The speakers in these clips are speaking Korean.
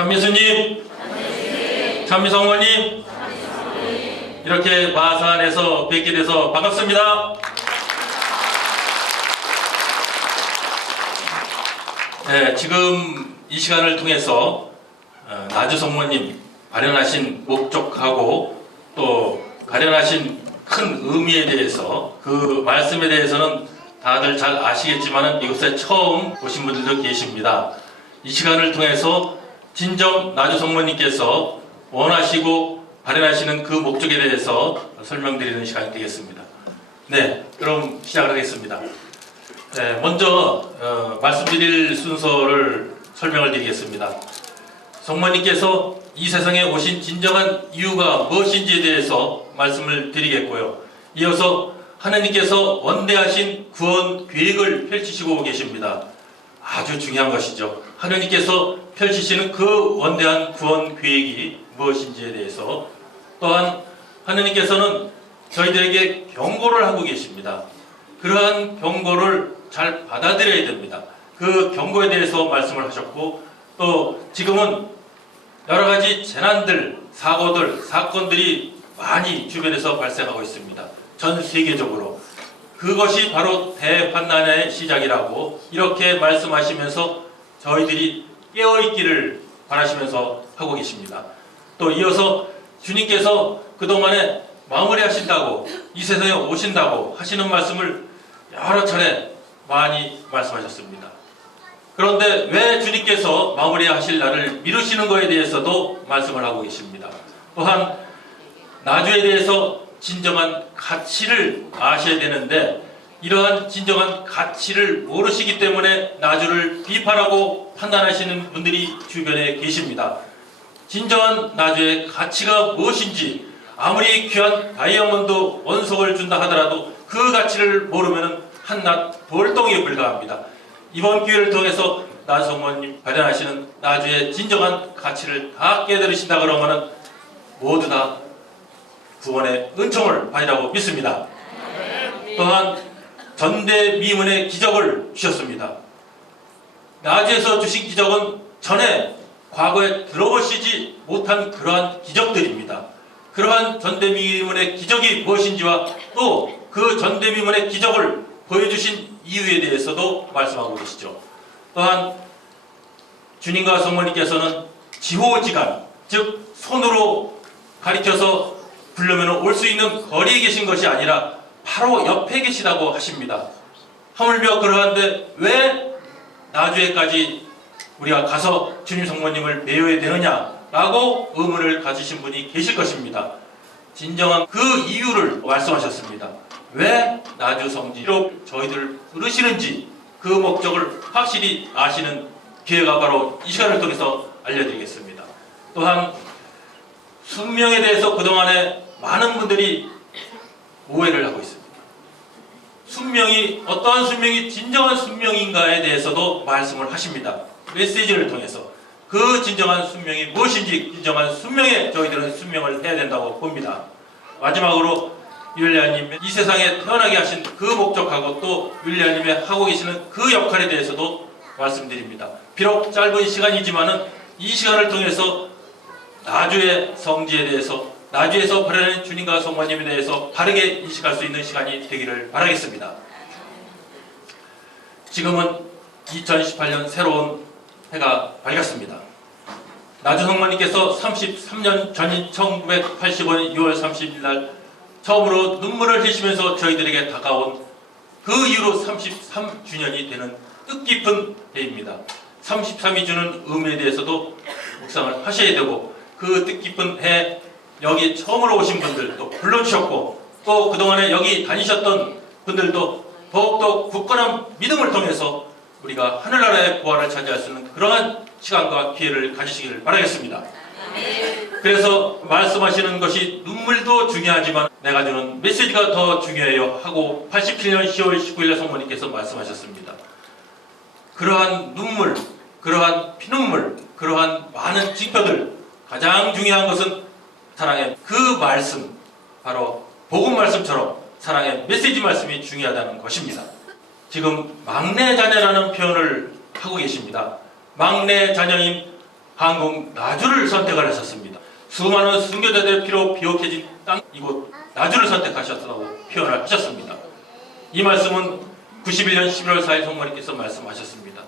참미수님, 참미성모님, 이렇게 마산에서 뵙게 돼서 반갑습니다. 네, 지금 이 시간을 통해서 나주성모님 발현하신 목적하고 또 발현하신 큰 의미에 대해서 그 말씀에 대해서는 다들 잘 아시겠지만 이곳에 처음 오신 분들도 계십니다. 이 시간을 통해서 진정 나주성모님께서 원하시고 발현하시는 그 목적에 대해서 설명드리는 시간이 되겠습니다. 네, 그럼 시작을 하겠습니다. 네, 먼저 말씀드릴 순서를 설명을 드리겠습니다. 성모님께서 이 세상에 오신 진정한 이유가 무엇인지에 대해서 말씀을 드리겠고요. 이어서 하나님께서 원대하신 구원 계획을 펼치시고 계십니다. 아주 중요한 것이죠. 하나님께서 펼치시는 그 원대한 구원 계획이 무엇인지에 대해서, 또한 하나님께서는 저희들에게 경고를 하고 계십니다. 그러한 경고를 잘 받아들여야 됩니다. 그 경고에 대해서 말씀을 하셨고, 또 지금은 여러 가지 재난들, 사고들, 사건들이 많이 주변에서 발생하고 있습니다. 전 세계적으로. 그것이 바로 대환난의 시작이라고 이렇게 말씀하시면서 저희들이 깨어있기를 바라시면서 하고 계십니다. 또 이어서 주님께서 그동안에 마무리하신다고, 이 세상에 오신다고 하시는 말씀을 여러 차례 많이 말씀하셨습니다. 그런데 왜 주님께서 마무리하실 날을 미루시는 것에 대해서도 말씀을 하고 계십니다. 또한 나주에 대해서 진정한 가치를 아셔야 되는데, 이러한 진정한 가치를 모르시기 때문에 나주를 비판하고 판단하시는 분들이 주변에 계십니다. 진정한 나주의 가치가 무엇인지, 아무리 귀한 다이아몬드 원석을 준다 하더라도 그 가치를 모르면 한낱 돌덩이에 불과합니다. 이번 기회를 통해서 나주성모님 발현하시는 나주의 진정한 가치를 다 깨달으신다 그러면은 모두 다 구원의 은총을 받으라고 믿습니다. 또한 전대미문의 기적을 주셨습니다. 나주에서 주신 기적은 전에 과거에 들어보시지 못한 그러한 기적들입니다. 그러한 전대미문의 기적이 무엇인지와 또 그 전대미문의 기적을 보여주신 이유에 대해서도 말씀하고 계시죠. 또한 주님과 성모님께서는 지호지간, 즉 손으로 가리켜서 부르면 올 수 있는 거리에 계신 것이 아니라 바로 옆에 계시다고 하십니다. 하물며 그러한데 왜 나주에까지 우리가 가서 주님 성모님을 배워야 되느냐라고 의문을 가지신 분이 계실 것입니다. 진정한 그 이유를 말씀하셨습니다. 왜 나주 성지로 저희들을 부르시는지 그 목적을 확실히 아시는 기회가 바로 이 시간을 통해서 알려드리겠습니다. 또한 순명에 대해서 그동안에 많은 분들이 오해를 하고 있습니다. 순명이 어떠한 순명이 진정한 순명인가에 대해서도 말씀을 하십니다. 메시지를 통해서 그 진정한 순명이 무엇인지, 진정한 순명에 저희들은 순명을 해야 된다고 봅니다. 마지막으로 율리아님, 이 세상에 태어나게 하신 그 목적하고 또 율리아님이 하고 계시는 그 역할에 대해서도 말씀드립니다. 비록 짧은 시간이지만은 이 시간을 통해서 나주의 성지에 대해서, 나주에서 발현하는 주님과 성모님에 대해서 바르게 인식할 수 있는 시간이 되기를 바라겠습니다. 지금은 2018년 새로운 해가 밝았습니다. 나주 성모님께서 33년 전인 1985년 6월 30일 날 처음으로 눈물을 흘리시면서 저희들에게 다가온 그 이후로 33주년이 되는 뜻깊은 해입니다. 33이 주는 의미에 대해서도 묵상을 하셔야 되고, 그 뜻깊은 해 여기 처음으로 오신 분들도 불러주셨고, 또 그동안에 여기 다니셨던 분들도 더욱더 굳건한 믿음을 통해서 우리가 하늘나라의 부활을 차지할 수 있는 그러한 시간과 기회를 가지시기를 바라겠습니다. 그래서 말씀하시는 것이 눈물도 중요하지만 내가 주는 메시지가 더 중요해요 하고 87년 10월 19일에 성모님께서 말씀하셨습니다. 그러한 눈물, 그러한 피눈물, 그러한 많은 징표들, 가장 중요한 것은 사랑의 그 말씀, 바로 복음 말씀처럼 사랑의 메시지 말씀이 중요하다는 것입니다. 지금 막내 자녀라는 표현을 하고 계십니다. 막내 자녀인 한국 나주를 선택을 하셨습니다. 수많은 순교자들의 피로 비옥해진 땅 이곳 나주를 선택하셨다고 표현을 하셨습니다. 이 말씀은 91년 11월 4일 성모님께서 말씀하셨습니다.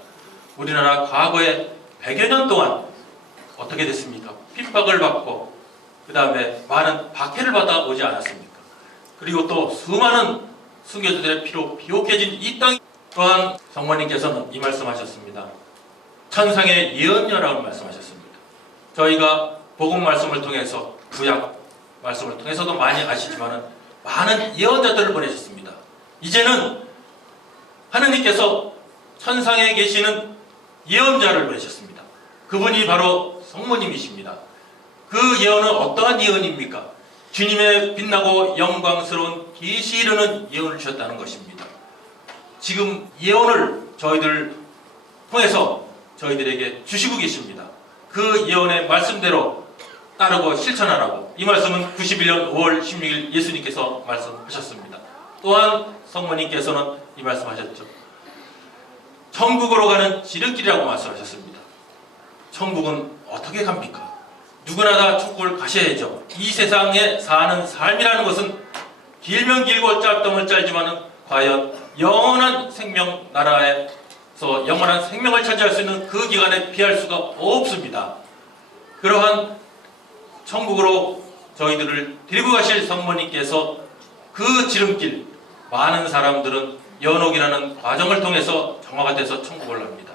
우리나라 과거에 100여 년 동안 어떻게 됐습니까? 핍박을 받고 그 다음에 많은 박해를 받아 오지 않았습니까? 그리고 또 수많은 순교자들의 피로 비옥해진 이 땅 또한 성모님께서는 이 말씀하셨습니다. 천상의 예언자라고 말씀하셨습니다. 저희가 복음 말씀을 통해서 구약 말씀을 통해서도 많이 아시지만 많은 예언자들을 보내셨습니다. 이제는 하느님께서 천상에 계시는 예언자를 보내셨습니다. 그분이 바로 성모님이십니다. 그 예언은 어떠한 예언입니까? 주님의 빛나고 영광스러운 계시 이르는 예언을 주셨다는 것입니다. 지금 예언을 저희들 통해서 저희들에게 주시고 계십니다. 그 예언의 말씀대로 따르고 실천하라고 이 말씀은 91년 5월 16일 예수님께서 말씀하셨습니다. 또한 성모님께서는 이 말씀하셨죠. 천국으로 가는 지름길이라고 말씀하셨습니다. 천국은 어떻게 갑니까? 누구나 다 천국을 가셔야죠. 이 세상에 사는 삶이라는 것은 길면 길고 짧다면 짧지만 과연 영원한 생명 나라에서 영원한 생명을 차지할 수 있는 그 기간에 피할 수가 없습니다. 그러한 천국으로 저희들을 데리고 가실 성모님께서 그 지름길 많은 사람들은 연옥이라는 과정을 통해서 정화가 돼서 천국을 갑니다.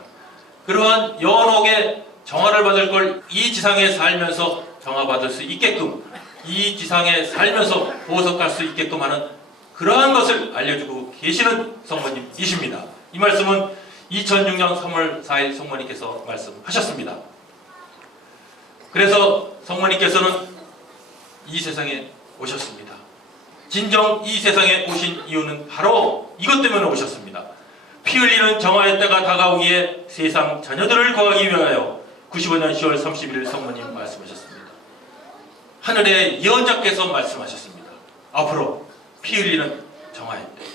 그러한 연옥의 정화를 받을 걸 이 지상에 살면서 정화받을 수 있게끔 이 지상에 살면서 보석할 수 있게끔 하는 그러한 것을 알려주고 계시는 성모님이십니다. 이 말씀은 2006년 3월 4일 성모님께서 말씀하셨습니다. 그래서 성모님께서는 이 세상에 오셨습니다. 진정 이 세상에 오신 이유는 바로 이것 때문에 오셨습니다. 피 흘리는 정화의 때가 다가오기에 세상 자녀들을 구하기 위하여 95년 10월 31일 성모님 말씀하셨습니다. 하늘의 예언자께서 말씀하셨습니다. 앞으로 피 흘리는 정화의 때,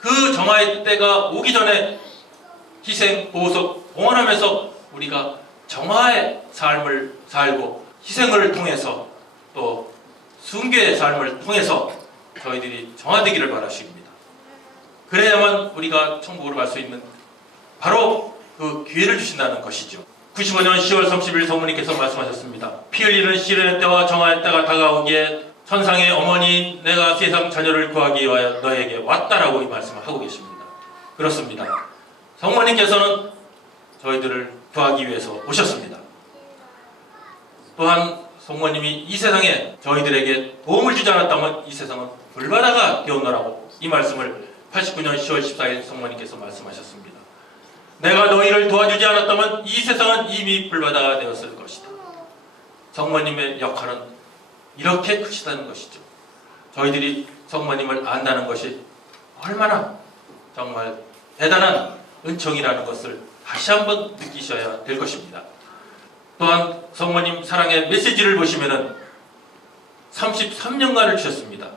그 정화의 때가 오기 전에 희생, 보석, 봉헌하면서 우리가 정화의 삶을 살고 희생을 통해서 또 순교의 삶을 통해서 저희들이 정화되기를 바라십니다. 그래야만 우리가 천국으로 갈 수 있는 바로 그 기회를 주신다는 것이죠. 95년 10월 30일 성모님께서 말씀하셨습니다. 피 흘리는 시련의 때와 정화의 때가 다가오기에 천상의 어머니인 내가 세상 자녀를 구하기 위하여 너에게 왔다라고 이 말씀을 하고 계십니다. 그렇습니다. 성모님께서는 저희들을 구하기 위해서 오셨습니다. 또한 성모님이 이 세상에 저희들에게 도움을 주지 않았다면 이 세상은 불바다가 되었노라고 이 말씀을 89년 10월 14일 성모님께서 말씀하셨습니다. 내가 너희를 도와주지 않았다면 이 세상은 이미 불바다가 되었을 것이다. 성모님의 역할은 이렇게 크시다는 것이죠. 저희들이 성모님을 안다는 것이 얼마나 정말 대단한 은총이라는 것을 다시 한번 느끼셔야 될 것입니다. 또한 성모님 사랑의 메시지를 보시면은 33년간을 주셨습니다.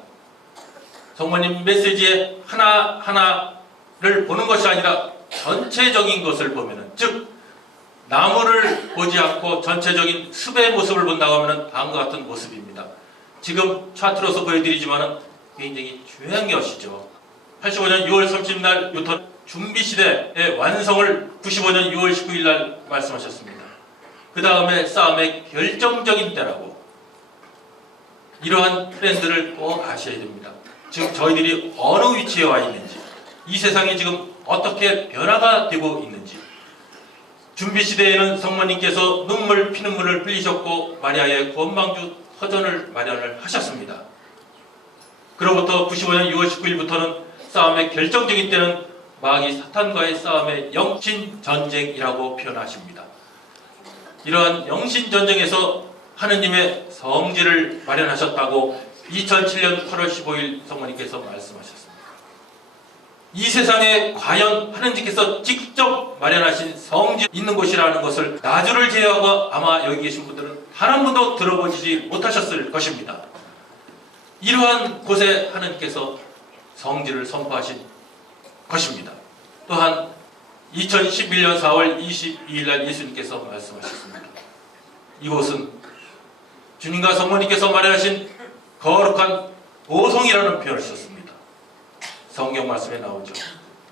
성모님 메시지의 하나하나를 보는 것이 아니라 전체적인 것을 보면은, 즉 나무를 보지 않고 전체적인 숲의 모습을 본다고 하면은 다음과 같은 모습입니다. 지금 차트로서 보여드리지만은 굉장히 중요한 것이죠. 85년 6월 30일 날 요턴 준비시대의 완성을 95년 6월 19일 날 말씀하셨습니다. 그 다음에 싸움의 결정적인 때라고, 이러한 트렌드를 꼭 아셔야 됩니다. 즉 저희들이 어느 위치에 와 있는지, 이 세상이 지금 어떻게 변화가 되고 있는지. 준비시대에는 성모님께서 눈물 피눈물을 흘리셨고 마리아의 구원방주 터전을 마련을 하셨습니다. 그로부터 95년 6월 19일부터는 싸움의 결정적인 때는 마귀 사탄과의 싸움의 영신전쟁이라고 표현하십니다. 이러한 영신전쟁에서 하느님의 성지를 마련하셨다고 2007년 8월 15일 성모님께서 말씀하셨습니다. 이 세상에 과연 하느님께서 직접 마련하신 성지 있는 곳이라는 것을 나주를 제외하고 아마 여기 계신 분들은 단 한 번도 들어보지 못하셨을 것입니다. 이러한 곳에 하느님께서 성지를 선포하신 것입니다. 또한 2011년 4월 22일 날 예수님께서 말씀하셨습니다. 이곳은 주님과 성모님께서 말하신 거룩한 도성이라는 표현을 썼습니다. 성경 말씀에 나오죠.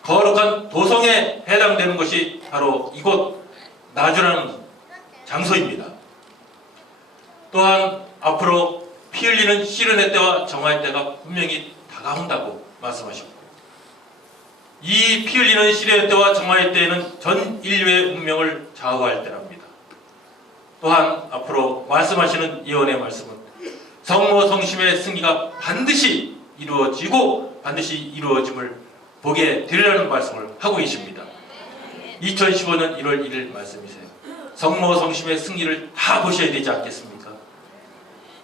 거룩한 도성에 해당되는 것이 바로 이곳 나주라는 장소입니다. 또한 앞으로 피 흘리는 시련의 때와 정화의 때가 분명히 다가온다고 말씀하셨고, 이 피 흘리는 시련의 때와 정화의 때에는 전 인류의 운명을 좌우할 때랍니다. 또한 앞으로 말씀하시는 예언의 말씀은 성모 성심의 승리가 반드시 이루어지고 반드시 이루어짐을 보게 되리라는 말씀을 하고 계십니다. 2015년 1월 1일 말씀이세요. 성모 성심의 승리를 다 보셔야 되지 않겠습니까?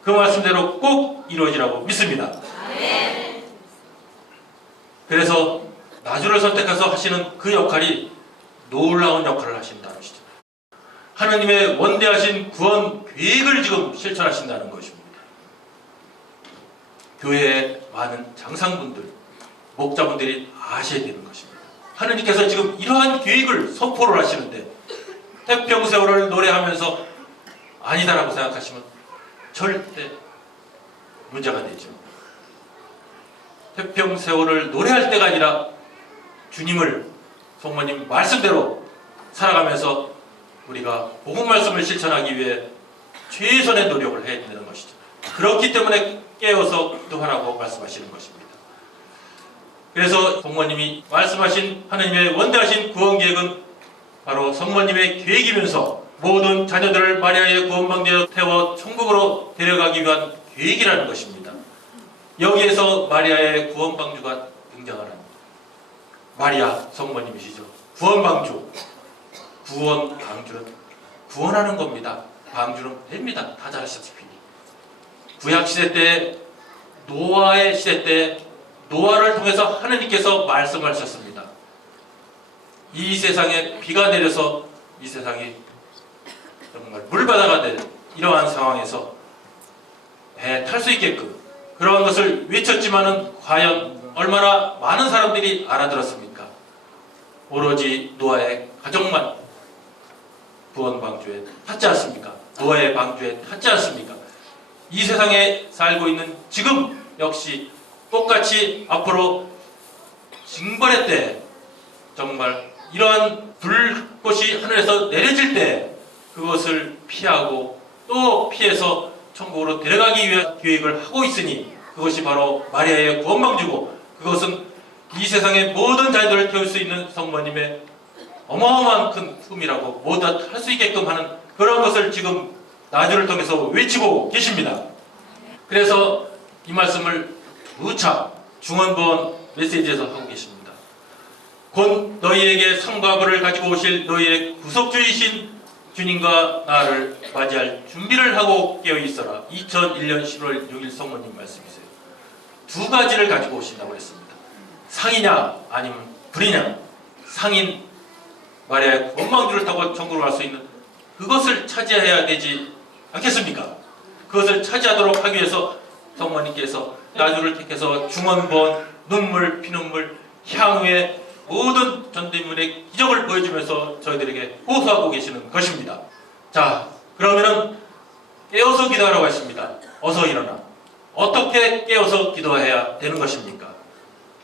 그 말씀대로 꼭 이루어지라고 믿습니다. 그래서 나주를 선택해서 하시는 그 역할이 놀라운 역할을 하신다는 것이죠. 하나님의 원대하신 구원 계획을 지금 실천하신다는 것입니다. 교회의 많은 장상분들, 목자분들이 아셔야 되는 것입니다. 하나님께서 지금 이러한 계획을 선포를 하시는데 태평세월을 노래하면서 아니다라고 생각하시면 절대 문제가 되죠. 태평세월을 노래할 때가 아니라 주님을 성모님 말씀대로 살아가면서 우리가 복음 말씀을 실천하기 위해 최선의 노력을 해야 되는 것이죠. 그렇기 때문에 깨어서 기도하라고 말씀하시는 것입니다. 그래서 성모님이 말씀하신 하나님의 원대하신 구원 계획은 바로 성모님의 계획이면서 모든 자녀들을 마리아의 구원방주에 태워 천국으로 데려가기 위한 계획이라는 것입니다. 여기에서 마리아의 구원방주가 등장을 합니다. 마리아 성모님이시죠. 구원방주, 구원방주는 구원하는 겁니다. 방주는 됩니다. 다 잘 아시다시피 구약시대 때, 노아의 시대 때 노아를 통해서 하느님께서 말씀하셨습니다. 이 세상에 비가 내려서 이 세상이 정말 물바다가 될 이러한 상황에서 배 탈 수 있게끔 그러한 것을 외쳤지만은 과연 얼마나 많은 사람들이 알아들었습니까? 오로지 노아의 가족만 구원 방주에 탔지 않습니까? 노아의 방주에 탔지 않습니까? 이 세상에 살고 있는 지금 역시 똑같이 앞으로 징벌의 때 정말 이러한 불꽃이 하늘에서 내려질 때 그것을 피하고 또 피해서 천국으로 데려가기 위한 계획을 하고 있으니 그것이 바로 마리아의 구원방주고 그것은 이 세상의 모든 자녀들을 태울 수 있는 성모님의 어마어마한 큰 꿈이라고 모두 할 수 있게끔 하는 그런 것을 지금 나주를 통해서 외치고 계십니다. 그래서 이 말씀을 누차 중언부언 메시지에서 하고 계십니다. 곧 너희에게 상과 벌을 가지고 오실 너희의 구속주이신 주님과 나를 맞이할 준비를 하고 깨어 있어라. 2001년 10월 6일 성모님 말씀이세요. 두 가지를 가지고 오신다고 했습니다. 상이냐 아니면 불이냐. 상인 마리아의 구원방주를 타고 천국으로 갈 수 있는 그것을 차지해야 되지 않겠습니까? 그것을 차지하도록 하기 위해서 성모님께서 나주를 택해서 중언부언, 눈물, 피눈물, 향후의 모든 전도인물의 기적을 보여주면서 저희들에게 호소하고 계시는 것입니다. 자, 그러면은 깨어서 기도하라고 했습니다. 어서 일어나. 어떻게 깨어서 기도해야 되는 것입니까?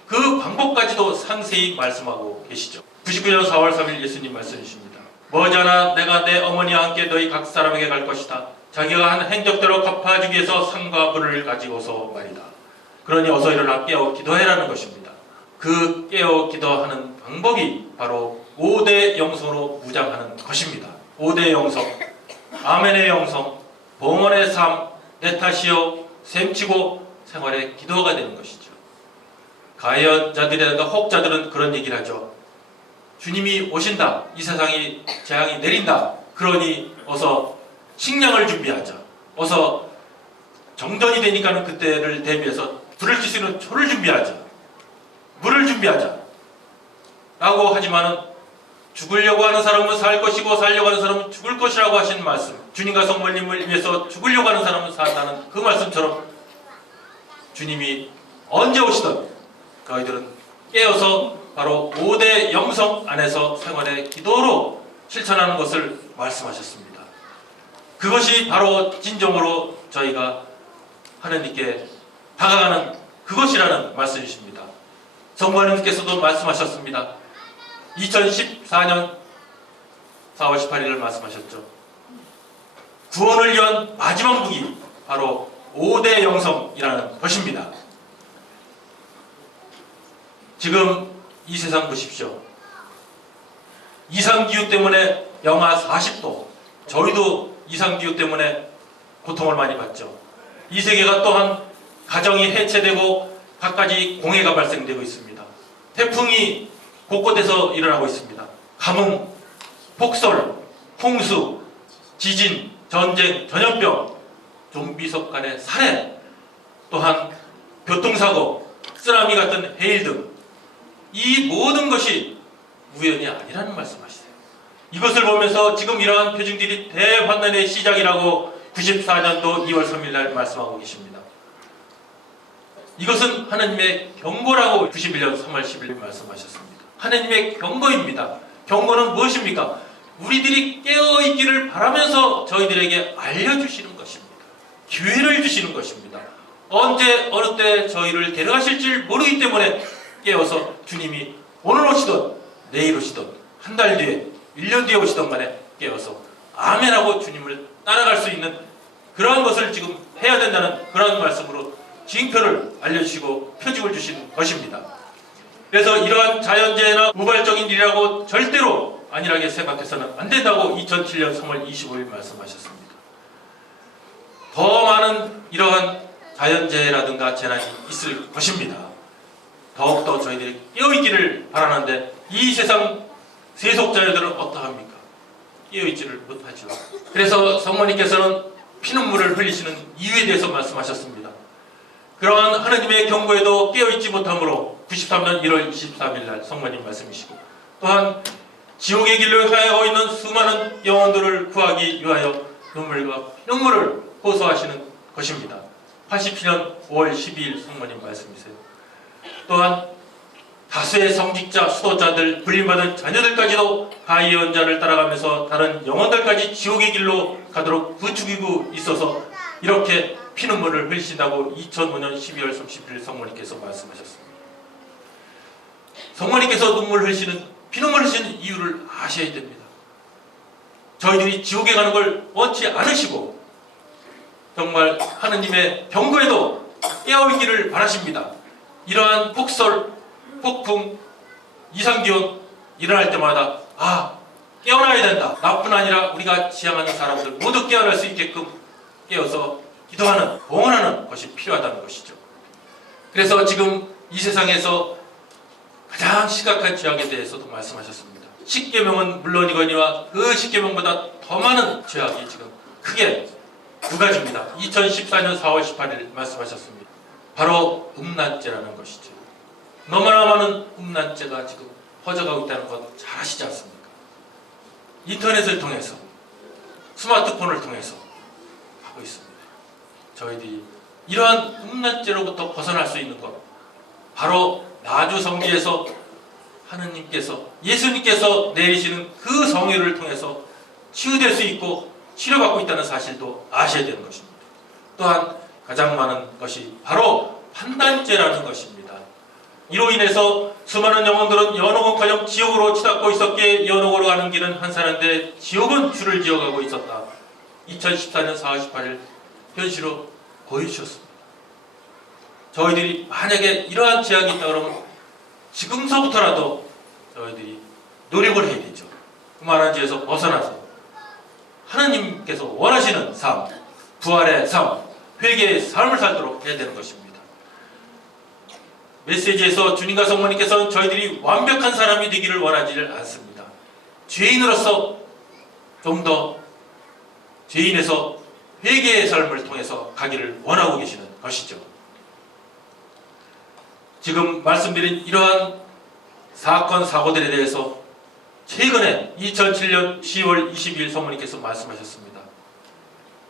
그 방법까지도 상세히 말씀하고 계시죠. 99년 4월 3일 예수님 말씀이십니다. 머지않아 내가 내 어머니와 함께 너희 각 사람에게 갈 것이다. 자기가 한 행적대로 갚아주기 위해서 상과 불을 가지고서 말이다. 그러니 어서 일어나 깨어 기도해라는 것입니다. 그 깨어 기도하는 방법이 바로 5대 영성으로 무장하는 것입니다. 5대 영성, 아멘의 영성, 봉헌의 삶, 내 탓이요, 셈치고 생활의 기도가 되는 것이죠. 가해자들이라든가 혹자들은 그런 얘기를 하죠. 주님이 오신다. 이 세상이 재앙이 내린다. 그러니 어서 식량을 준비하자. 어서 정전이 되니까는 그때를 대비해서 불을 질 수 있는 초를 준비하자. 물을 준비하자. 라고 하지만은 죽으려고 하는 사람은 살 것이고 살려고 하는 사람은 죽을 것이라고 하신 말씀. 주님과 성모님을 위해서 죽으려고 하는 사람은 산다는 그 말씀처럼 주님이 언제 오시든 너희들은 깨어서 바로 5대 영성 안에서 생활의 기도로 실천하는 것을 말씀하셨습니다. 그것이 바로 진정으로 저희가 하나님께 다가가는 그것이라는 말씀이십니다. 성부하나님께서도 말씀하셨습니다. 2014년 4월 18일을 말씀하셨죠. 구원을 위한 마지막 무기 바로 5대 영성이라는 것입니다. 지금 이 세상 보십시오. 이상기후 때문에 영하 40도, 저희도 이상기후 때문에 고통을 많이 받죠. 이 세계가 또한 가정이 해체되고 갖가지 공해가 발생되고 있습니다. 태풍이 곳곳에서 일어나고 있습니다. 가뭄, 폭설, 홍수, 지진, 전쟁, 전염병, 좀비석 간의 살해, 또한 교통사고, 쓰나미 같은 해일 등 이 모든 것이 우연이 아니라는 말씀하시세요. 이것을 보면서 지금 이러한 표징들이 대환난의 시작이라고 94년도 2월 3일 날 말씀하고 계십니다. 이것은 하나님의 경고라고 91년 3월 10일 말씀하셨습니다. 하나님의 경고입니다. 경고는 무엇입니까? 우리들이 깨어있기를 바라면서 저희들에게 알려주시는 것입니다. 기회를 주시는 것입니다. 언제 어느 때 저희를 데려가실지 모르기 때문에 깨어서 주님이 오늘 오시던 내일 오시던 한 달 뒤에 1년 뒤에 오시던 간에 깨어서 아멘하고 주님을 따라갈 수 있는 그러한 것을 지금 해야 된다는 그런 말씀으로 징표를 알려주시고 표징을 주신 것입니다. 그래서 이러한 자연재해나 우발적인 일이라고 절대로 안일하게 생각해서는 안 된다고 2007년 3월 25일 말씀하셨습니다. 더 많은 이러한 자연재해라든가 재난이 있을 것입니다. 더욱더 저희들이 깨어있기를 바라는데 이 세상 세속자들은 어떠합니까? 깨어있지를 못하죠. 그래서 성모님께서는 피눈물을 흘리시는 이유에 대해서 말씀하셨습니다. 그러한 하나님의 경고에도 깨어있지 못함으로 93년 1월 23일 날 성모님 말씀이시고 또한 지옥의 길로 가고 있는 수많은 영혼들을 구하기 위하여 눈물과 피눈물을 호소하시는 것입니다. 87년 5월 12일 성모님 말씀이세요. 또한 다수의 성직자, 수도자들, 불림받은 자녀들까지도 가이언자를 따라가면서 다른 영혼들까지 지옥의 길로 가도록 부추기고 있어서 이렇게 피눈물을 흘리신다고 2005년 12월 31일 성모님께서 말씀하셨습니다. 성모님께서 눈물 흘리시는, 피눈물 흘리시는 이유를 아셔야 됩니다. 저희들이 지옥에 가는 걸 원치 않으시고 정말 하느님의 경고에도 깨어있기를 바라십니다. 이러한 폭설, 폭풍, 이상기온 일어날 때마다 깨어나야 된다. 나뿐 아니라 우리가 지향하는 사람들 모두 깨어날 수 있게끔 깨어서 기도하는, 봉헌하는 것이 필요하다는 것이죠. 그래서 지금 이 세상에서 가장 심각한 죄악에 대해서도 말씀하셨습니다. 십계명은 물론이거니와 그 십계명보다 더 많은 죄악이 지금 크게 두 가지입니다. 2014년 4월 18일 말씀하셨습니다. 바로 음란죄라는 것이죠. 너무나 많은 음란죄가 지금 퍼져가고 있다는 것 잘 아시지 않습니까? 인터넷을 통해서, 스마트폰을 통해서 하고 있습니다. 저희들이 이러한 음란죄로부터 벗어날 수 있는 것, 바로 나주 성지에서 하느님께서, 예수님께서 내리시는 그 성회를 통해서 치유될 수 있고 치료받고 있다는 사실도 아셔야 되는 것입니다. 또한 가장 많은 것이 바로 판단죄라는 것입니다. 이로 인해서 수많은 영혼들은 연옥은커녕 지옥으로 치닫고 있었기에 연옥으로 가는 길은 한산한데 지옥은 줄을 지어가고 있었다. 2014년 4월 18일 현실로 보여주셨습니다. 저희들이 만약에 이러한 제약이 있다 그러면 지금서부터라도 저희들이 노력을 해야 되죠. 그만한 죄에서 벗어나서 하나님께서 원하시는 삶, 부활의 삶, 회개의 삶을 살도록 해야 되는 것입니다. 메시지에서 주님과 성모님께서는 저희들이 완벽한 사람이 되기를 원하지를 않습니다. 죄인으로서 좀 더 죄인에서 회개의 삶을 통해서 가기를 원하고 계시는 것이죠. 지금 말씀드린 이러한 사건, 사고들에 대해서 최근에 2007년 10월 22일 성모님께서 말씀하셨습니다.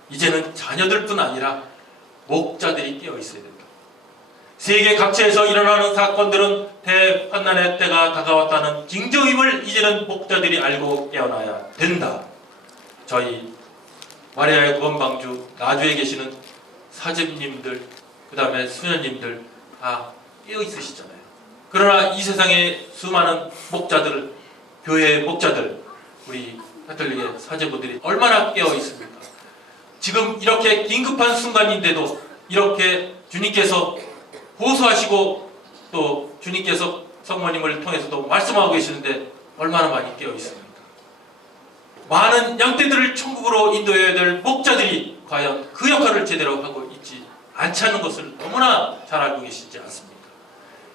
이제는 자녀들뿐 아니라 목자들이 깨어 있어야 된다. 세계 각지에서 일어나는 사건들은 대환난의 때가 다가왔다는 징조임을 이제는 목자들이 알고 깨어나야 된다. 저희 마리아의 구원방주 나주에 계시는 사제님들, 그 다음에 수녀님들 다 깨어 있으시잖아요. 그러나 이 세상에 수많은 목자들, 교회의 목자들, 우리 가톨릭의 사제분들이 얼마나 깨어 있습니까? 지금 이렇게 긴급한 순간인데도 이렇게 주님께서 호소하시고 또 주님께서 성모님을 통해서도 말씀하고 계시는데 얼마나 많이 깨어 있습니까? 많은 양떼들을 천국으로 인도해야 될 목자들이 과연 그 역할을 제대로 하고 있지 않지 않은 것을 너무나 잘 알고 계시지 않습니까?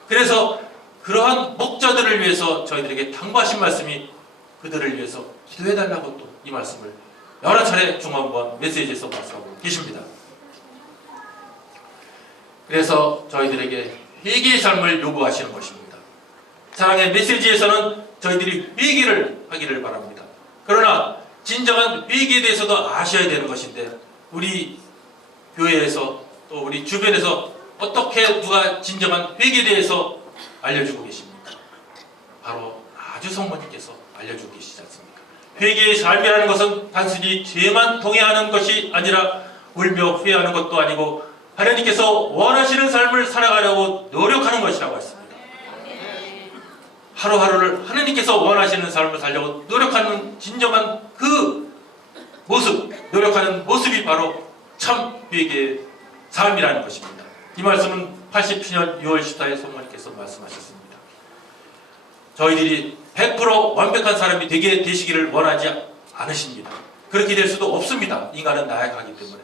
그래서 그러한 목자들을 위해서 저희들에게 당부하신 말씀이 그들을 위해서 기도해달라고 또 이 말씀을 여러 차례 중원권 메시지에서 말씀하고 계십니다. 그래서 저희들에게 회개의 삶을 요구하시는 것입니다. 사랑의 메시지에서는 저희들이 회개를 하기를 바랍니다. 그러나 진정한 회개에 대해서도 아셔야 되는 것인데 우리 교회에서 또 우리 주변에서 어떻게 누가 진정한 회개에 대해서 알려주고 계십니까? 바로 나주 성모님께서 알려주고 계시지 않습니까? 회개의 삶이라는 것은 단순히 죄만 통해하는 것이 아니라 울며 후회하는 것도 아니고 하나님께서 원하시는 삶을 살아가려고 노력하는 것이라고 했습니다. 하루하루를 하나님께서 원하시는 삶을 살려고 노력하는 진정한 그 모습, 노력하는 모습이 바로 참 회개의 삶이라는 것입니다. 이 말씀은 87년 6월 14일 성모님께서 말씀하셨습니다. 저희들이 100% 완벽한 사람이 되시기를 원하지 않으십니다. 그렇게 될 수도 없습니다. 인간은 나약하기 때문에.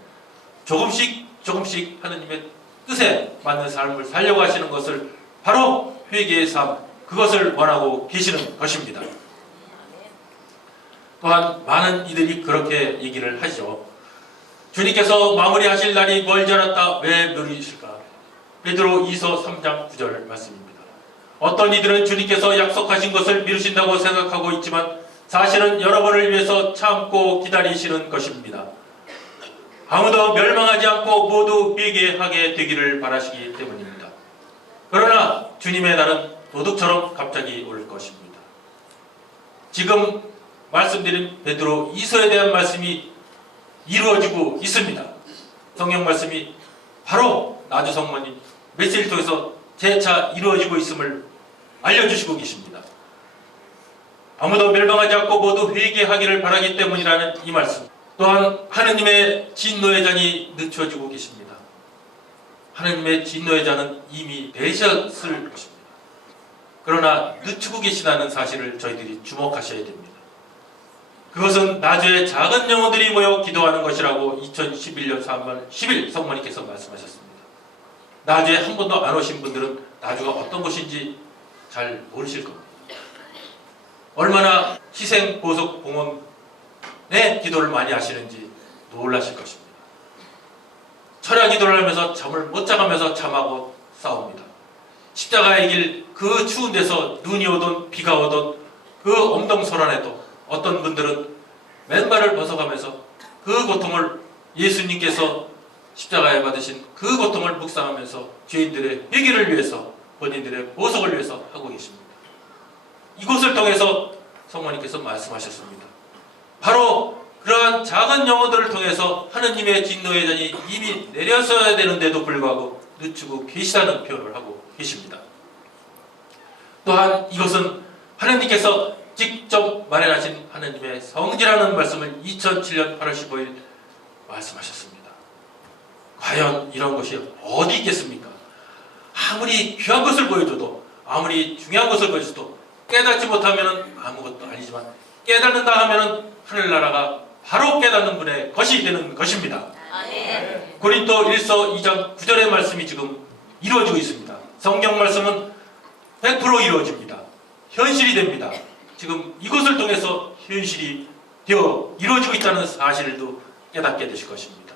조금씩 하느님의 뜻에 맞는 삶을 살려고 하시는 것을 바로 회개의 삶, 그것을 원하고 계시는 것입니다. 또한 많은 이들이 그렇게 얘기를 하죠. 주님께서 마무리하실 날이 멀지 않았다. 왜 미루실까? 베드로 2서 3장 9절 말씀입니다. 어떤 이들은 주님께서 약속하신 것을 미루신다고 생각하고 있지만 사실은 여러분을 위해서 참고 기다리시는 것입니다. 아무도 멸망하지 않고 모두 회개하게 되기를 바라시기 때문입니다. 그러나 주님의 날은 도둑처럼 갑자기 올 것입니다. 지금 말씀드린 베드로 2서에 대한 말씀이 이루어지고 있습니다. 성경 말씀이 바로 나주 성모님 메시지를 통해서 재차 이루어지고 있음을 알려주시고 계십니다. 아무도 멸망하지 않고 모두 회개하기를 바라기 때문이라는 이 말씀. 또한 하느님의 진노의 잔이 늦춰지고 계십니다. 하느님의 진노의 잔은 이미 내셨을 것입니다. 그러나 늦추고 계시다는 사실을 저희들이 주목하셔야 됩니다. 그것은 나주의 작은 영혼들이 모여 기도하는 것이라고 2011년 3월 10일 성모님께서 말씀하셨습니다. 나주에 한 번도 안 오신 분들은 나주가 어떤 곳인지 잘 모르실 겁니다. 얼마나 희생보석공원에 기도를 많이 하시는지 놀라실 것입니다. 철야 기도를 하면서 잠을 못 자가면서 잠하고 싸웁니다. 십자가의 길 그 추운 데서 눈이 오든 비가 오든 그 엄동설안에도 어떤 분들은 맨발을 벗어가면서 그 고통을 예수님께서 십자가에 받으신 그 고통을 묵상하면서 죄인들의 회개를 위해서 본인들의 보석을 위해서 하고 계십니다. 이곳을 통해서 성모님께서 말씀하셨습니다. 바로 그러한 작은 영혼들을 통해서 하느님의 진노의 잔이 이미 내렸어야 되는데도 불구하고 늦추고 계시다는 표현을 하고 계십니다. 또한 이것은 하느님께서 직접 마련하신 하느님의 성지라는 말씀을 2007년 8월 15일 말씀하셨습니다. 과연 이런 것이 어디 있겠습니까? 아무리 귀한 것을 보여줘도 아무리 중요한 것을 보여줘도 깨닫지 못하면 아무것도 아니지만 깨닫는다 하면 하늘나라가 바로 깨닫는 분의 것이 되는 것입니다. 고린도 1서 2장 9절의 말씀이 지금 이루어지고 있습니다. 성경 말씀은 100% 이루어집니다. 현실이 됩니다. 지금 이것을 통해서 현실이 되어 이루어지고 있다는 사실도 깨닫게 되실 것입니다.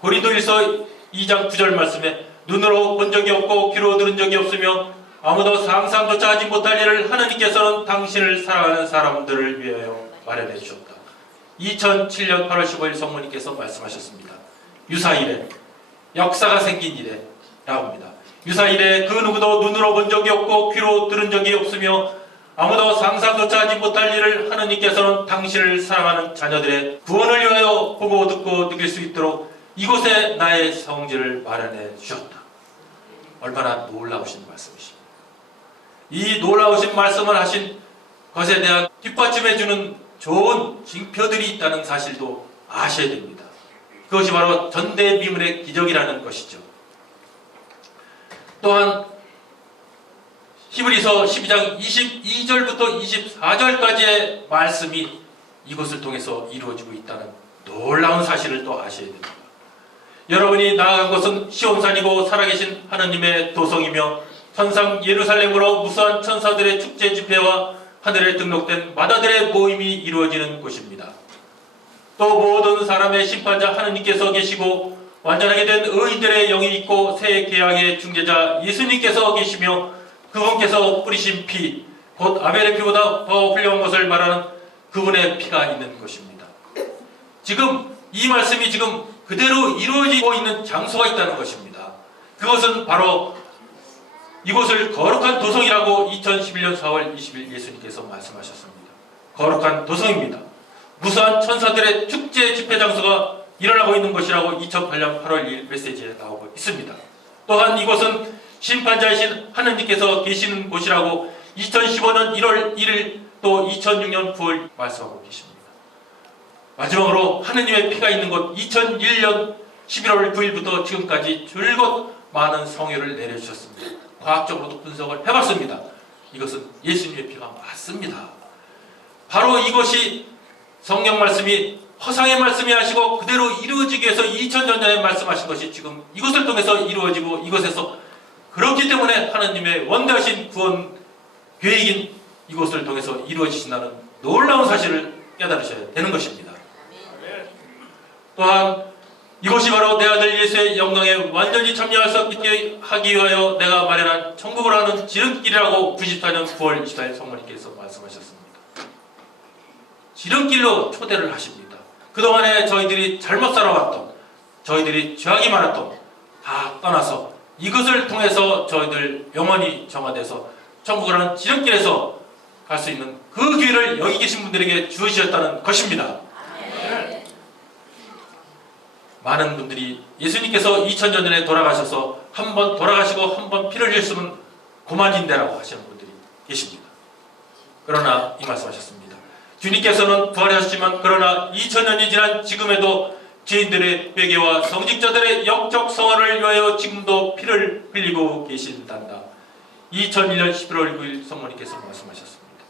고린도 1서 2장 9절 말씀에 눈으로 본 적이 없고 귀로 들은 적이 없으며 아무도 상상조차 하지 못할 일을 하느님께서는 당신을 사랑하는 사람들을 위하여 마련해 주셨다. 2007년 8월 15일 성모님께서 말씀하셨습니다. 유사일에 역사가 생긴 일에 라고 합니다. 유사일에 그 누구도 눈으로 본 적이 없고 귀로 들은 적이 없으며 아무도 상상조차 하지 못할 일을 하느님께서는 당신을 사랑하는 자녀들의 구원을 위하여 보고 듣고 느낄 수 있도록 이곳에 나의 성지를 마련해 주셨다. 얼마나 놀라우신 말씀이십니까? 이 놀라우신 말씀을 하신 것에 대한 뒷받침해주는 좋은 징표들이 있다는 사실도 아셔야 됩니다. 그것이 바로 전대미문의 기적이라는 것이죠. 또한 히브리서 12장 22절부터 24절까지의 말씀이 이것을 통해서 이루어지고 있다는 놀라운 사실을 또 아셔야 됩니다. 여러분이 나아간 곳은 시온산이고 살아계신 하느님의 도성이며 천상 예루살렘으로 무수한 천사들의 축제 집회와 하늘에 등록된 마다들의 모임이 이루어지는 곳입니다. 또 모든 사람의 심판자 하느님께서 계시고 완전하게 된 의인들의 영이 있고 새 계약의 중재자 예수님께서 계시며 그분께서 뿌리신 피, 곧 아벨의 피보다 더 훌륭한 것을 말하는 그분의 피가 있는 것입니다. 지금 이 말씀이 지금 그대로 이루어지고 있는 장소가 있다는 것입니다. 그것은 바로 이곳을 거룩한 도성이라고 2011년 4월 20일 예수님께서 말씀하셨습니다. 거룩한 도성입니다. 무수한 천사들의 축제 집회 장소가 일어나고 있는 것이라고 2008년 8월 2일 메시지에 나오고 있습니다. 또한 이곳은 심판자이신 하느님께서 계시는 곳이라고 2015년 1월 1일 또 2006년 9월 말씀하고 계십니다. 마지막으로 하느님의 피가 있는 곳 2001년 11월 9일부터 지금까지 줄곧 많은 성혈을 내려주셨습니다. 과학적으로도 분석을 해봤습니다. 이것은 예수님의 피가 맞습니다. 바로 이것이 성경 말씀이 허상의 말씀이 하시고 그대로 이루어지기 위해서 2000년 전에 말씀하신 것이 지금 이것을 통해서 이루어지고 이것에서 그렇기 때문에 하나님의 원대하신 구원 계획인 이것을 통해서 이루어지신다는 놀라운 사실을 깨달으셔야 되는 것입니다. 또한 이것이 바로 내 아들 예수의 영광에 완전히 참여할 수 있게 하기 위하여 내가 마련한 천국을 하는 지름길이라고 94년 9월 24일 성모님께서 말씀하셨습니다. 지름길로 초대를 하십니다. 그동안에 저희들이 잘못 살아왔던, 저희들이 죄악이 많았던 다 떠나서 이것을 통해서 저희들 영원히 정화돼서 천국을 하는 지름길에서 갈 수 있는 그 기회를 여기 계신 분들에게 주시셨다는 것입니다. 많은 분들이 예수님께서 2000년 전에 돌아가셔서 한 번 돌아가시고 한 번 피를 흘렸으면 고만인대라고 하시는 분들이 계십니다. 그러나 이 말씀하셨습니다. 주님께서는 부활하셨지만 그러나 2000년이 지난 지금에도 죄인들의 회개와 성직자들의 영적 성화를 위하여 지금도 피를 흘리고 계신단다. 2001년 11월 9일 성모님께서 말씀하셨습니다.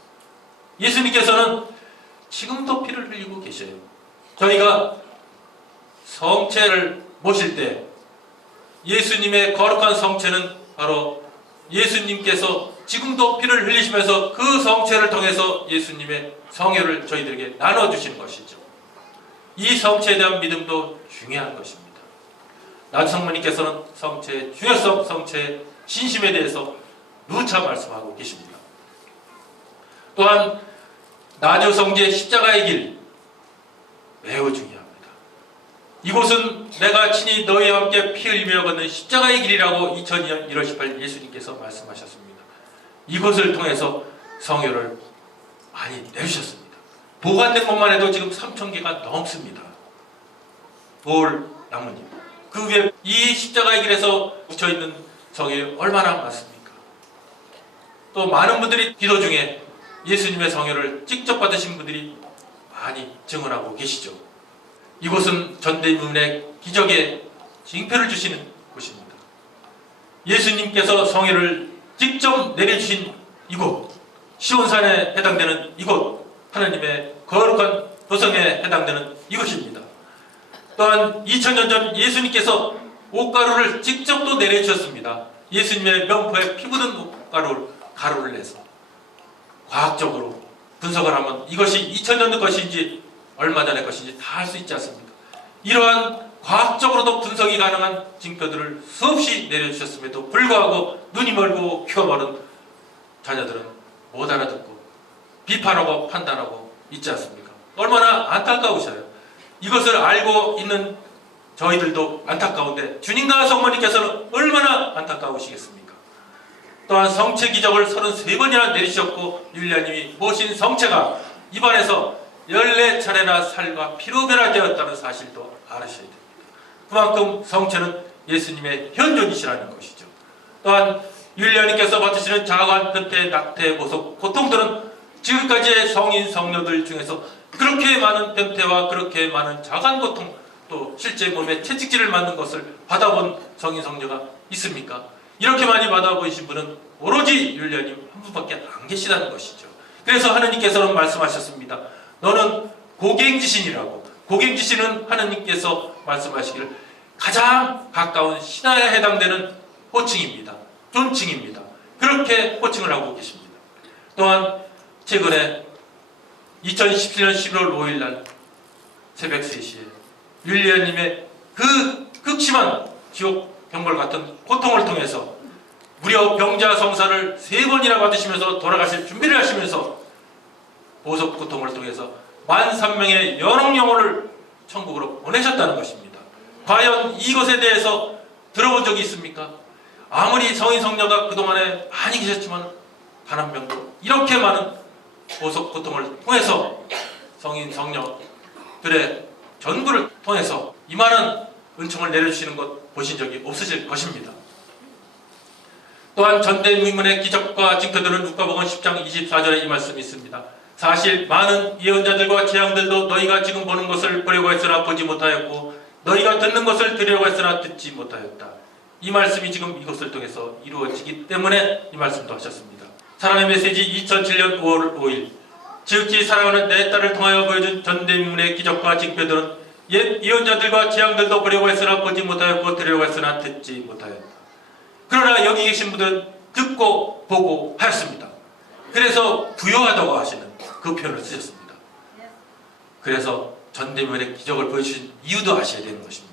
예수님께서는 지금도 피를 흘리고 계셔요. 저희가 성체를 모실 때 예수님의 거룩한 성체는 바로 예수님께서 지금도 피를 흘리시면서 그 성체를 통해서 예수님의 성혈을 저희들에게 나눠주시는 것이죠. 이 성체에 대한 믿음도 중요한 것입니다. 나주 성모님께서는 성체의 중요성, 성체의 신심에 대해서 누차 말씀하고 계십니다. 또한 나주 성지의 십자가의 길 매우 중요합니다. 이곳은 내가 친히 너희와 함께 피 흘리며 걷는 십자가의 길이라고 2002년 1월 18일 예수님께서 말씀하셨습니다. 이곳을 통해서 성혈을 많이 내주셨습니다. 보관된 것만 해도 지금 3000개가 넘습니다. 볼 나무님. 그 위에 이 십자가의 길에서 묻혀있는 성혈이 얼마나 많습니까? 또 많은 분들이 기도 중에 예수님의 성혈을 직접 받으신 분들이 많이 증언하고 계시죠. 이곳은 전대문의 기적의 징표를 주시는 곳입니다. 예수님께서 성혈을 직접 내려주신 이곳, 시온산에 해당되는 이곳, 하나님의 거룩한 도성에 해당되는 이곳입니다. 또한 2000년 전 예수님께서 옷가루를 직접 또 내려주셨습니다. 예수님의 명포에 피 묻은 옷가루를 가루를 내서 과학적으로 분석을 하면 이것이 2000년 전 것인지 얼마 전의 것인지 다 알 수 있지 않습니까? 이러한 과학적으로도 분석이 가능한 징표들을 수없이 내려주셨음에도 불구하고 눈이 멀고 귀가 멀은 자녀들은 못 알아듣고 비판하고 판단하고 있지 않습니까? 얼마나 안타까우셔요. 이것을 알고 있는 저희들도 안타까운데 주님과 성모님께서는 얼마나 안타까우시겠습니까? 또한 성체 기적을 33번이나 내리셨고 율리아님이 모신 성체가 입안에서 14차례나 살과 피로 변화되었다는 사실도 알으셔야 됩니다. 그만큼 성체는 예수님의 현존이시라는 것이죠. 또한 율리아님께서 받으시는 자관, 변태, 낙태, 보석, 고통들은 지금까지의 성인 성녀들 중에서 그렇게 많은 변태와 그렇게 많은 자관 고통, 또 실제 몸에 채찍질을 맞는 것을 받아본 성인 성녀가 있습니까? 이렇게 많이 받아보신 분은 오로지 율리아님 한 분밖에 안 계시다는 것이죠. 그래서 하느님께서는 말씀하셨습니다. 너는 고갱지신이라고. 고갱지신은 하느님께서 말씀하시기를 가장 가까운 신하에 해당되는 호칭입니다. 존칭입니다. 그렇게 호칭을 하고 계십니다. 또한 최근에 2017년 11월 5일 날 새벽 3시에 율리아님의 그 극심한 지옥 병벌 같은 고통을 통해서 무려 병자 성사를 3번이나 받으시면서 돌아가실 준비를 하시면서 보석 고통을 통해서 13,000명의 연옥 영혼을 천국으로 보내셨다는 것입니다. 과연 이것에 대해서 들어본 적이 있습니까? 아무리 성인 성녀가 그동안에 많이 계셨지만 단 한 명도 이렇게 많은 보석 고통을 통해서 성인 성녀들의 전부를 통해서 이 많은 은총을 내려주시는 것 보신 적이 없으실 것입니다. 또한 전대미문의 기적과 징표들은 누가복음 10장 24절에 이 말씀이 있습니다. 사실 많은 예언자들과 재앙들도 너희가 지금 보는 것을 보려고 했으나 보지 못하였고 너희가 듣는 것을 들으려고 했으나 듣지 못하였다. 이 말씀이 지금 이것을 통해서 이루어지기 때문에 이 말씀도 하셨습니다. 사랑의 메시지 2007년 5월 5일 지극히 사랑하는 내 딸을 통하여 보여준 전대미문의 기적과 징표들은 옛 예언자들과 재앙들도 보려고 했으나 보지 못하였고 들으려고 했으나 듣지 못하였다. 그러나 여기 계신 분들은 듣고 보고 하였습니다. 그래서 부여하다고 하시는 그 표현을 쓰셨습니다. 그래서 전대미문의 기적을 보여주신 이유도 아셔야 되는 것입니다.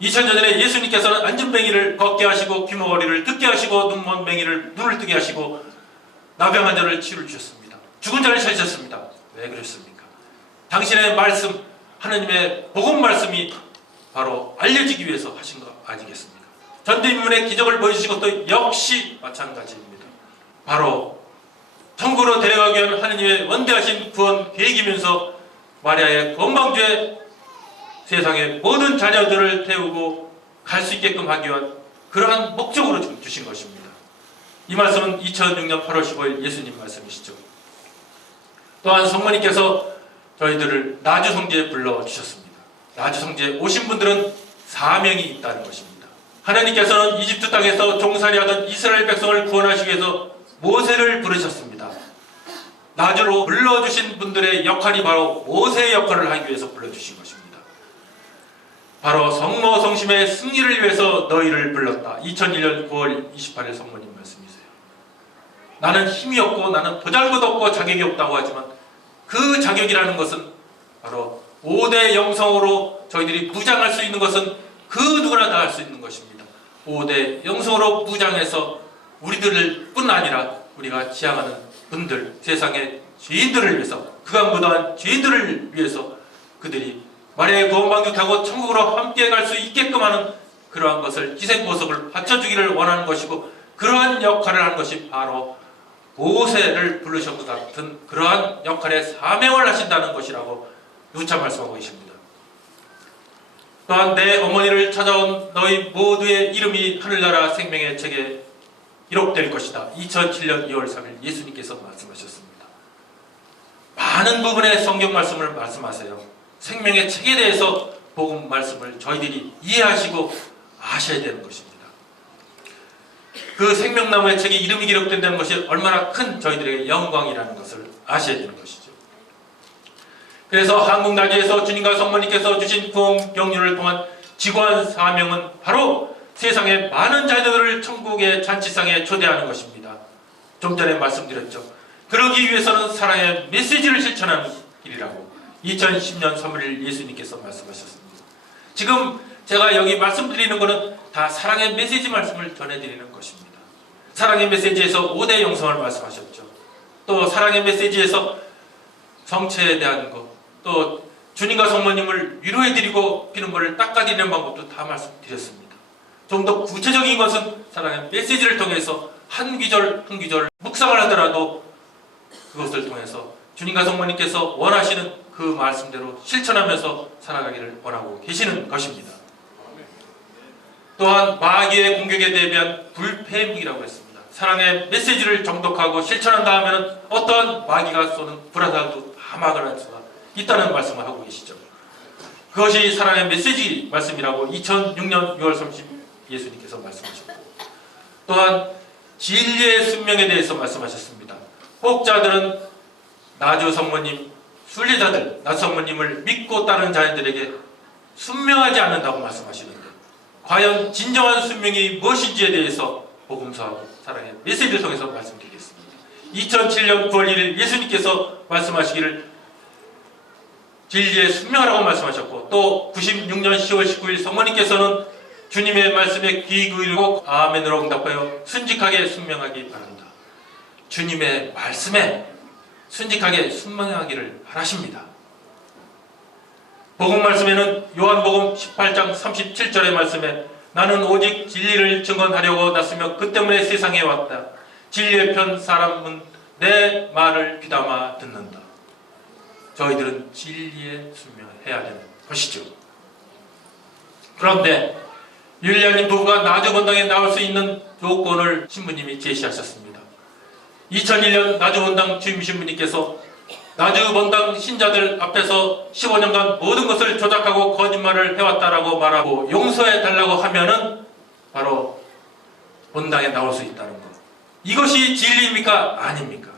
2000년 전에 예수님께서는 안전뱅이를 걷게 하시고 귀머거리를 듣게 하시고 눈먼 뱅이를 눈을 뜨게 하시고 나병 환자를 치유를 주셨습니다. 죽은 자를 살리셨습니다. 왜 그랬습니까? 당신의 말씀, 하나님의 복음 말씀이 바로 알려지기 위해서 하신 거 아니겠습니까? 전대미문의 기적을 보여주신 것도 역시 마찬가지입니다. 바로 천국으로 데려가기 위한 하나님의 원대하신 구원 계획이면서 마리아의 건방주에 세상의 모든 자녀들을 태우고 갈 수 있게끔 하기 위한 그러한 목적으로 주신 것입니다. 이 말씀은 2006년 8월 15일 예수님 말씀이시죠. 또한 성모님께서 저희들을 나주성지에 불러주셨습니다. 나주성지에 오신 분들은 사명이 있다는 것입니다. 하나님께서는 이집트 땅에서 종살이하던 이스라엘 백성을 구원하시기 위해서 모세를 부르셨습니다. 나주로 불러주신 분들의 역할이 바로 모세의 역할을 하기 위해서 불러주신 것입니다. 바로 성모 성심의 승리를 위해서 너희를 불렀다. 2001년 9월 28일 성모님 말씀이세요. 나는 힘이 없고 나는 보잘것없고 자격이 없다고 하지만 그 자격이라는 것은 바로 5대 영성으로 저희들이 무장할 수 있는 것은 그 누구나 다 할 수 있는 것입니다. 5대 영성으로 무장해서 우리들을 뿐 아니라 우리가 지향하는 분들, 세상의 죄인들을 위해서, 그간무도한 죄인들을 위해서 그들이 마리아의 구원방주 타고 천국으로 함께 갈 수 있게끔 하는 그러한 것을 희생보석을 바쳐주기를 원하는 것이고, 그러한 역할을 하는 것이 바로 모세를 부르셨고 같은 그러한 역할의 사명을 하신다는 것이라고 누차 말씀하고 계십니다. 또한 내 어머니를 찾아온 너희 모두의 이름이 하늘나라 생명의 책에 기록될 것이다. 2007년 2월 3일 예수님께서 말씀하셨습니다. 많은 부분의 성경 말씀을 말씀하세요. 생명의 책에 대해서 복음 말씀을 저희들이 이해하시고 아셔야 되는 것입니다. 그 생명나무의 책에 이름이 기록된다는 것이 얼마나 큰 저희들에게 영광이라는 것을 아셔야 되는 것이죠. 그래서 한국나주에서 주님과 성모님께서 주신 구원 경륜을 통한 지구한 사명은 바로 세상의 많은 자녀들을 천국의 잔치상에 초대하는 것입니다. 좀 전에 말씀드렸죠. 그러기 위해서는 사랑의 메시지를 실천하는 길이라고 2010년 3월 예수님께서 말씀하셨습니다. 지금 제가 여기 말씀드리는 것은 다 사랑의 메시지 말씀을 전해드리는 것입니다. 사랑의 메시지에서 5대 영성을 말씀하셨죠. 또 사랑의 메시지에서 성체에 대한 것, 또 주님과 성모님을 위로해드리고 피눈물을 닦아드리는 방법도 다 말씀드렸습니다. 좀 더 구체적인 것은 사랑의 메시지를 통해서 한 귀절 한 귀절 묵상을 하더라도 그것을 통해서 주님과 성모님께서 원하시는 그 말씀대로 실천하면서 살아가기를 원하고 계시는 것입니다. 또한 마귀의 공격에 대비한 불패무기라고 했습니다. 사랑의 메시지를 정독하고 실천한다 하면 어떠한 마귀가 쏘는 불화살도 다 막아낼 수가 있다는 말씀을 하고 계시죠. 그것이 사랑의 메시지 말씀이라고 2006년 6월 30일 예수님께서 말씀하셨고, 또한 진리의 순명에 대해서 말씀하셨습니다. 혹자들은 나주 성모님, 순례자들, 나주 성모님을 믿고 따르는 자들에게 순명하지 않는다고 말씀하시는데, 과연 진정한 순명이 무엇인지에 대해서 복음서하고 사랑의 메시지를 통해서 말씀드리겠습니다. 2007년 9월 1일 예수님께서 말씀하시기를 진리에 순명하라고 말씀하셨고, 또 96년 10월 19일 성모님께서는 주님의 말씀에 귀 기울이고 아멘으로 응답하여 순직하게 순명하기 바란다. 주님의 말씀에 순직하게 순명하기를 바라십니다. 복음 말씀에는 요한복음 18장 37절의 말씀에 나는 오직 진리를 증언하려고 났으며 그 때문에 세상에 왔다. 진리의 편 사람은 내 말을 귀담아 듣는다. 저희들은 진리에 순명해야 되는 것이죠. 그런데 율리아님 부부가 나주 본당에 나올 수 있는 조건을 신부님이 제시하셨습니다. 2001년 나주 본당 주임 신부님께서 나주 본당 신자들 앞에서 15년간 모든 것을 조작하고 거짓말을 해왔다라고 말하고 용서해 달라고 하면은 바로 본당에 나올 수 있다는 것. 이것이 진리입니까? 아닙니까?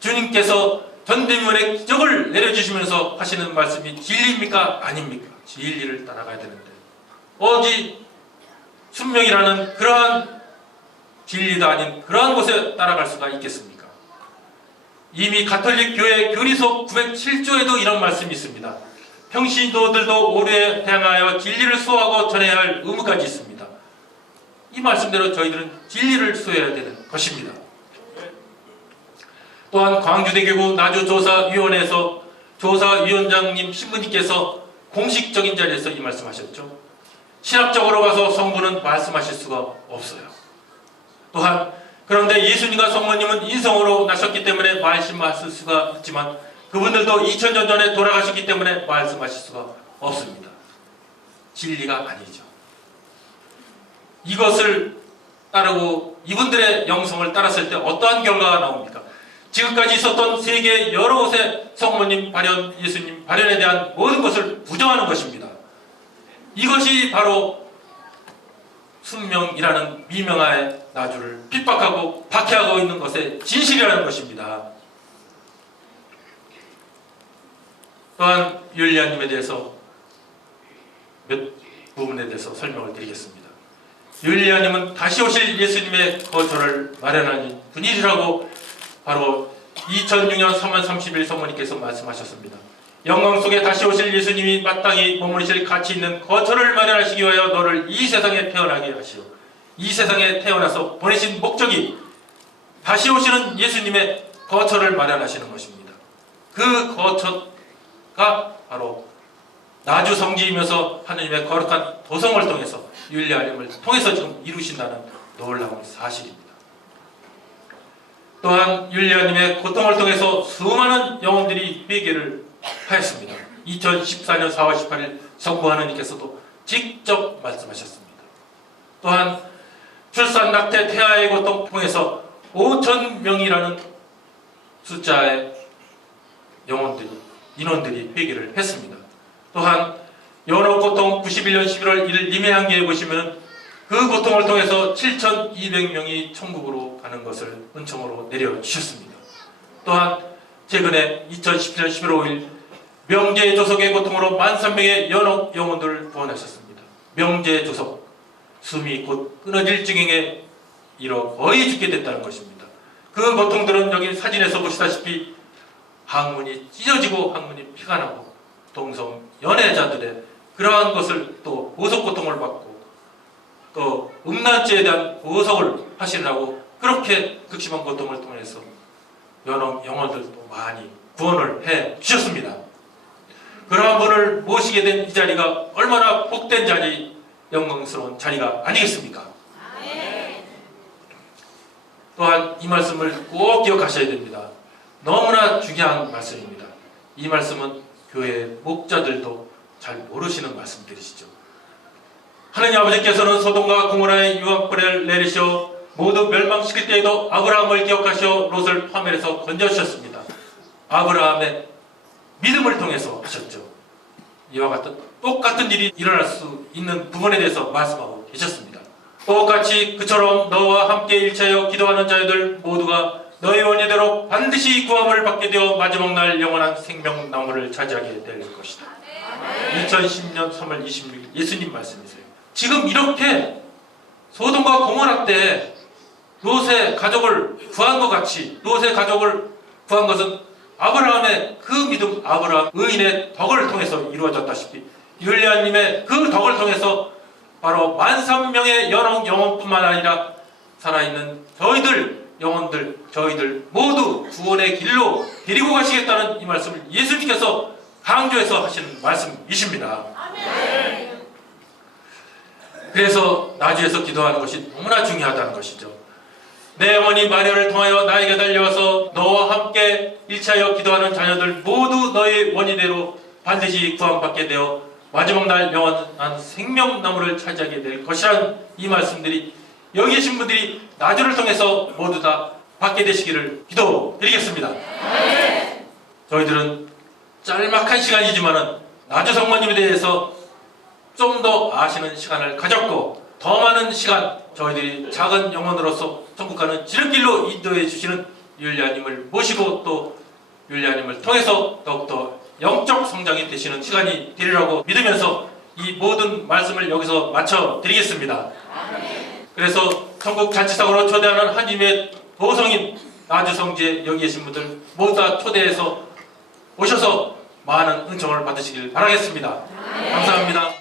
주님께서 전대면의 기적을 내려주시면서 하시는 말씀이 진리입니까? 아닙니까? 진리를 따라가야 되는데 어디 순명이라는 그러한 진리도 아닌 그러한 곳에 따라갈 수가 있겠습니까? 이미 가톨릭 교회 교리서 907조에도 이런 말씀이 있습니다. 평신도들도 오류에 대항하여 진리를 수호하고 전해야 할 의무까지 있습니다. 이 말씀대로 저희들은 진리를 수호해야 되는 것입니다. 또한 광주대교구 나주조사위원회에서 조사위원장님 신부님께서 공식적인 자리에서 이 말씀하셨죠. 신학적으로 봐서 성부는 말씀하실 수가 없어요. 또한 그런데 예수님과 성모님은 인성으로 나셨기 때문에 말씀하실 수가 있지만 그분들도 2000년 전에 돌아가셨기 때문에 말씀하실 수가 없습니다. 진리가 아니죠. 이것을 따르고 이분들의 영성을 따랐을 때 어떠한 결과가 나옵니까? 지금까지 있었던 세계 여러 곳의 성모님 발현, 예수님 발현에 대한 모든 것을 부정하는 것입니다. 이것이 바로 순명이라는 미명하에 나주를 핍박하고 박해하고 있는 것의 진실이라는 것입니다. 또한 율리아님에 대해서 몇 부분에 대해서 설명을 드리겠습니다. 율리아님은 다시 오실 예수님의 거처를 마련하는 분이라고 바로 2006년 3월 30일 성모님께서 말씀하셨습니다. 영광 속에 다시 오실 예수님이 마땅히 머무르실 가치 있는 거처를 마련하시기 위하여 너를 이 세상에 태어나게 하시오. 이 세상에 태어나서 보내신 목적이 다시 오시는 예수님의 거처를 마련하시는 것입니다. 그 거처가 바로 나주 성지이면서 하느님의 거룩한 도성을 통해서 율리아님을 통해서 지금 이루신다는 놀라운 사실입니다. 또한 율리아님의 고통을 통해서 수많은 영혼들이 회개를 하였습니다. 2014년 4월 18일 성부 하느님께서도 직접 말씀하셨습니다. 또한 출산, 낙태, 태아의 고통 통해서 5,000명이라는 숫자의 영혼들이, 인원들이 회개를 했습니다. 또한 연옥 고통 91년 11월 1일 임해한계에 보시면 그 고통을 통해서 7,200명이 천국으로 가는 것을 은총으로 내려주셨습니다. 또한 최근에 2017년 11월 5일 명제조석의 고통으로 13,000명의 연옥 영혼들을 구원하셨습니다. 명제조석, 숨이 곧 끊어질 지경에 이르러 거의 죽게 됐다는 것입니다. 그 고통들은 여기 사진에서 보시다시피 항문이 찢어지고 항문이 피가 나고 동성 연애자들의 그러한 것을 또 보석 고통을 받고 또 음란죄에 대한 보석을 하시느라고 그렇게 극심한 고통을 통해서 여러 영혼들도 많이 구원을 해 주셨습니다. 그러한 분을 모시게 된 이 자리가 얼마나 복된 자리, 영광스러운 자리가 아니겠습니까? 또한 이 말씀을 꼭 기억하셔야 됩니다. 너무나 중요한 말씀입니다. 이 말씀은 교회 목자들도 잘 모르시는 말씀들이시죠. 하느님 아버지께서는 소돔과 고모라의 유황불을 내리시어 모두 멸망시킬 때에도 아브라함을 기억하시어 롯을 화면에서 건져주셨습니다. 아브라함의 믿음을 통해서 하셨죠. 이와 같은 똑같은 일이 일어날 수 있는 부분에 대해서 말씀하고 계셨습니다. 똑같이 그처럼 너와 함께 일체하여 기도하는 자들 모두가 너의 원의대로 반드시 구원을 받게 되어 마지막 날 영원한 생명나무를 차지하게 될 것이다. 2010년 3월 26일 예수님 말씀이세요. 지금 이렇게 소돔과 고모라 때 롯의 가족을 구한 것 같이 롯의 가족을 구한 것은 아브라함의 그 믿음, 아브라함 의인의 덕을 통해서 이루어졌다시피 율리아님의 그 덕을 통해서 바로 13,000명의 영혼뿐만 아니라 살아있는 영혼들, 저희들 모두 구원의 길로 데리고 가시겠다는 이 말씀을 예수님께서 강조해서 하시는 말씀이십니다. 그래서 나주에서 기도하는 것이 너무나 중요하다는 것이죠. 내 어머니 마리아를 통하여 나에게 달려와서 너와 함께 일차하여 기도하는 자녀들 모두 너의 원의대로 반드시 구원받게 되어 마지막 날 영원한 생명나무를 차지하게 될 것이라는 이 말씀들이 여기 계신 분들이 나주를 통해서 모두 다 받게 되시기를 기도드리겠습니다. 저희들은 짤막한 시간이지만은 나주 성모님에 대해서 좀 더 아시는 시간을 가졌고 더 많은 시간 저희들이 작은 영혼으로서 천국 가는 지름길로 인도해 주시는 율리아님을 모시고 또 율리아님을 통해서 더욱더 영적 성장이 되시는 시간이 되리라고 믿으면서 이 모든 말씀을 여기서 마쳐 드리겠습니다. 그래서 천국 잔치상으로 초대하는 하나님의 도성인 나주 성지에 여기 계신 분들 모두 다 초대해서 오셔서 많은 은총을 받으시길 바라겠습니다. 감사합니다.